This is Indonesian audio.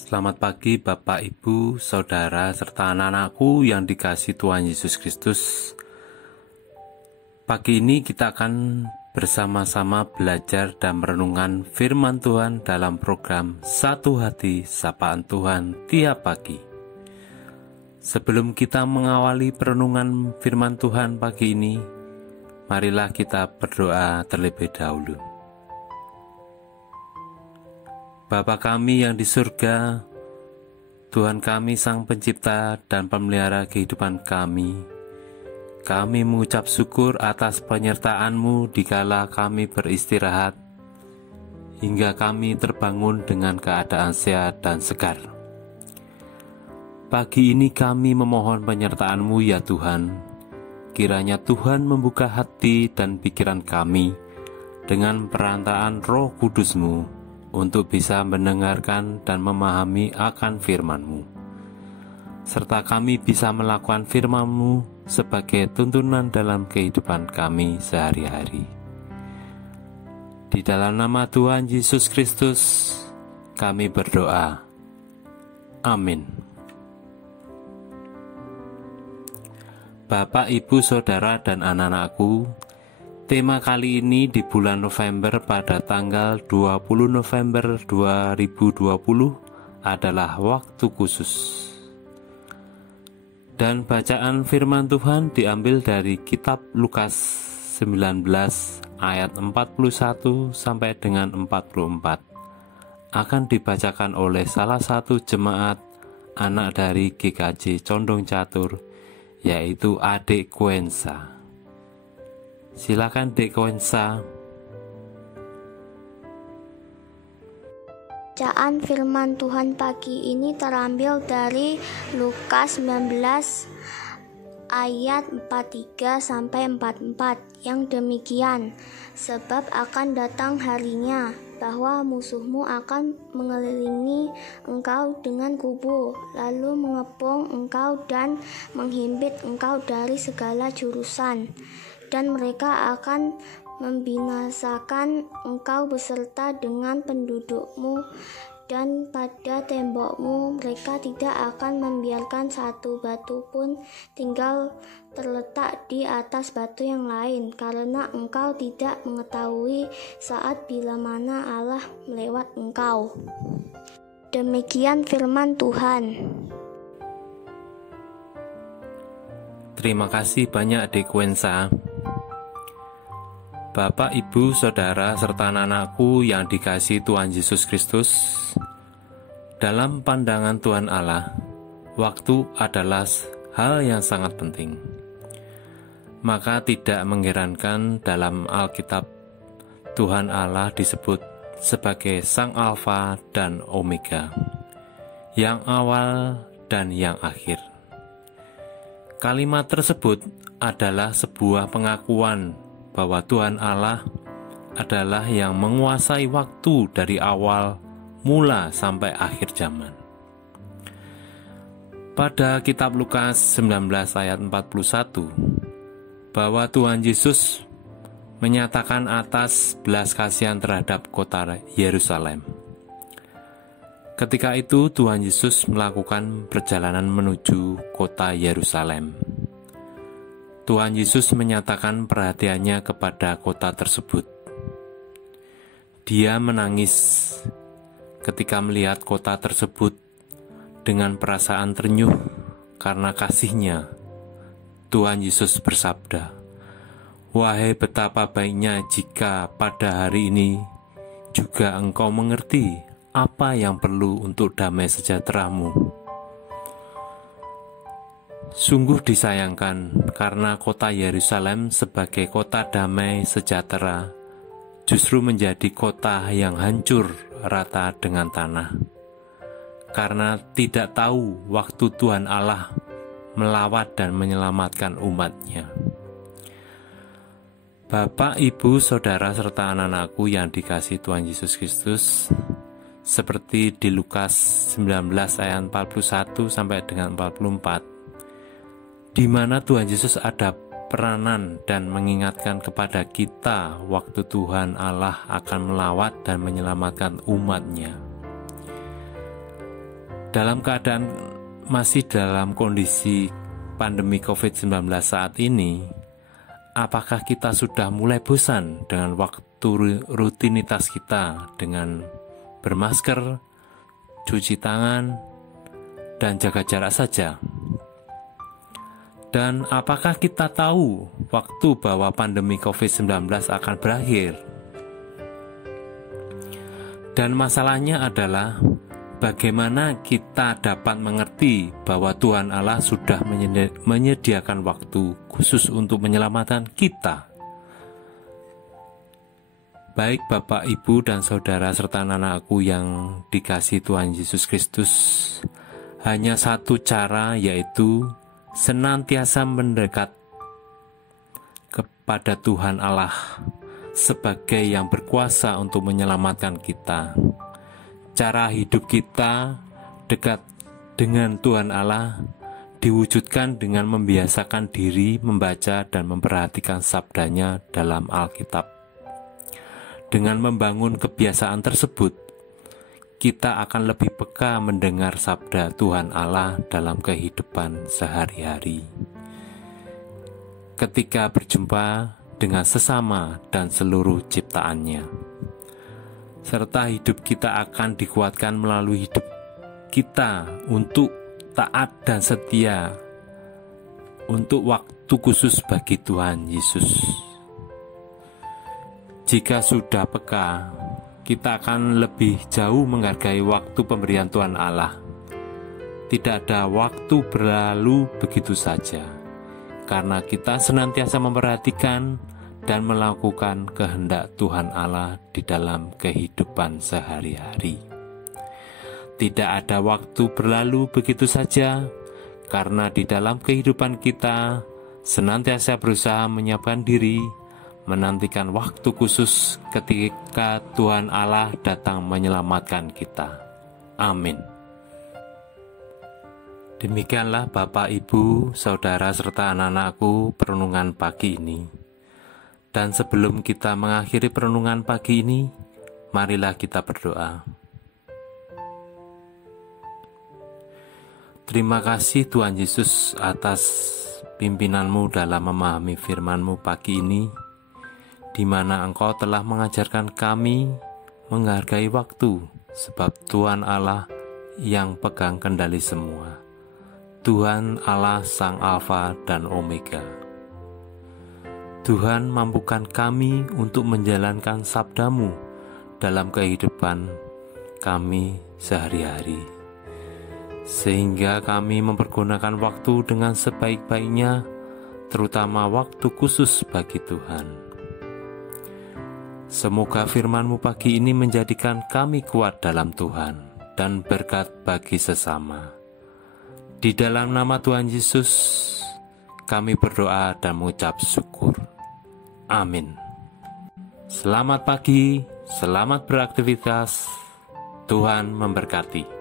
Selamat pagi Bapak, Ibu, Saudara, serta anak-anakku yang dikasihi Tuhan Yesus Kristus. Pagi ini kita akan bersama-sama belajar dan merenungkan firman Tuhan dalam program Satu Hati Sapaan Tuhan tiap pagi. Sebelum kita mengawali perenungan firman Tuhan pagi ini, marilah kita berdoa terlebih dahulu. Bapa kami yang di surga, Tuhan kami Sang Pencipta dan Pemelihara kehidupan kami mengucap syukur atas penyertaan-Mu dikala kami beristirahat, hingga kami terbangun dengan keadaan sehat dan segar. Pagi ini kami memohon penyertaan-Mu ya Tuhan, kiranya Tuhan membuka hati dan pikiran kami dengan perantaraan Roh Kudus-Mu, untuk bisa mendengarkan dan memahami akan firman-Mu, serta kami bisa melakukan firman-Mu sebagai tuntunan dalam kehidupan kami sehari-hari. Di dalam nama Tuhan Yesus Kristus kami berdoa. Amin. Bapak, Ibu, Saudara, dan anak-anakku, tema kali ini di bulan November pada tanggal 20 November 2020 adalah waktu khusus. Dan bacaan firman Tuhan diambil dari kitab Lukas 19 ayat 41 sampai dengan 44. Akan dibacakan oleh salah satu jemaat anak dari GKJ Condong Catur, yaitu Adik Kuensa. Silakan Dek Kuensa. Bacaan firman Tuhan pagi ini terambil dari Lukas 19 ayat 43 sampai 44 yang demikian. Sebab akan datang harinya bahwa musuhmu akan mengelilingi engkau dengan kubu, lalu mengepung engkau dan menghimpit engkau dari segala jurusan. Dan mereka akan membinasakan engkau beserta dengan pendudukmu, dan pada tembokmu mereka tidak akan membiarkan satu batu pun tinggal terletak di atas batu yang lain, karena engkau tidak mengetahui saat bila mana Allah melewat engkau. Demikian firman Tuhan. Terima kasih banyak Dek Kuensa. Bapak, Ibu, Saudara, serta anak-anakku yang dikasihi Tuhan Yesus Kristus, dalam pandangan Tuhan Allah, waktu adalah hal yang sangat penting. Maka tidak mengherankan dalam Alkitab, Tuhan Allah disebut sebagai Sang Alfa dan Omega, yang awal dan yang akhir. Kalimat tersebut adalah sebuah pengakuan bahwa Tuhan Allah adalah yang menguasai waktu dari awal mula sampai akhir zaman. Pada kitab Lukas 19 ayat 41, bahwa Tuhan Yesus menyatakan atas belas kasihan terhadap kota Yerusalem. Ketika itu Tuhan Yesus melakukan perjalanan menuju kota Yerusalem. Tuhan Yesus menyatakan perhatiannya kepada kota tersebut. Dia menangis ketika melihat kota tersebut dengan perasaan ternyuh karena kasihnya. Tuhan Yesus bersabda, "Wahai betapa baiknya jika pada hari ini juga engkau mengerti apa yang perlu untuk damai sejahteramu." Sungguh disayangkan karena kota Yerusalem sebagai kota damai sejahtera justru menjadi kota yang hancur rata dengan tanah, karena tidak tahu waktu Tuhan Allah melawat dan menyelamatkan umat-Nya. Bapak, Ibu, Saudara, serta anak-anakku yang dikasihi Tuhan Yesus Kristus, seperti di Lukas 19 ayat 41 sampai dengan 44, di mana Tuhan Yesus ada peranan dan mengingatkan kepada kita waktu Tuhan Allah akan melawat dan menyelamatkan umat-Nya. Dalam keadaan masih dalam kondisi pandemi COVID-19 saat ini, apakah kita sudah mulai bosan dengan waktu rutinitas kita dengan bermasker, cuci tangan, dan jaga jarak saja? Dan apakah kita tahu waktu bahwa pandemi COVID-19 akan berakhir? Dan masalahnya adalah bagaimana kita dapat mengerti bahwa Tuhan Allah sudah menyediakan waktu khusus untuk menyelamatkan kita. Baik Bapak, Ibu, dan Saudara serta anak-anakku yang dikasihi Tuhan Yesus Kristus, hanya satu cara, yaitu senantiasa mendekat kepada Tuhan Allah sebagai yang berkuasa untuk menyelamatkan kita. Cara hidup kita dekat dengan Tuhan Allah diwujudkan dengan membiasakan diri membaca dan memperhatikan sabdanya dalam Alkitab. Dengan membangun kebiasaan tersebut, kita akan lebih peka mendengar sabda Tuhan Allah dalam kehidupan sehari-hari. Ketika berjumpa dengan sesama dan seluruh ciptaannya, serta hidup kita akan dikuatkan melalui hidup kita untuk taat dan setia untuk waktu khusus bagi Tuhan Yesus. Jika sudah peka, kita akan lebih jauh menghargai waktu pemberian Tuhan Allah. Tidak ada waktu berlalu begitu saja, karena kita senantiasa memperhatikan dan melakukan kehendak Tuhan Allah di dalam kehidupan sehari-hari. Tidak ada waktu berlalu begitu saja, karena di dalam kehidupan kita senantiasa berusaha menyiapkan diri, menantikan waktu khusus ketika Tuhan Allah datang menyelamatkan kita. Amin. Demikianlah Bapak, Ibu, Saudara, serta anak-anakku perenungan pagi ini. Dan sebelum kita mengakhiri perenungan pagi ini, marilah kita berdoa. Terima kasih Tuhan Yesus atas pimpinan-Mu dalam memahami firman-Mu pagi ini, di mana Engkau telah mengajarkan kami menghargai waktu, sebab Tuhan Allah yang pegang kendali semua. Tuhan Allah Sang Alfa dan Omega. Tuhan, mampukan kami untuk menjalankan sabda-Mu dalam kehidupan kami sehari-hari, sehingga kami mempergunakan waktu dengan sebaik-baiknya, terutama waktu khusus bagi Tuhan. Semoga firman-Mu pagi ini menjadikan kami kuat dalam Tuhan dan berkat bagi sesama. Di dalam nama Tuhan Yesus, kami berdoa dan mengucap syukur. Amin. Selamat pagi, selamat beraktivitas. Tuhan memberkati.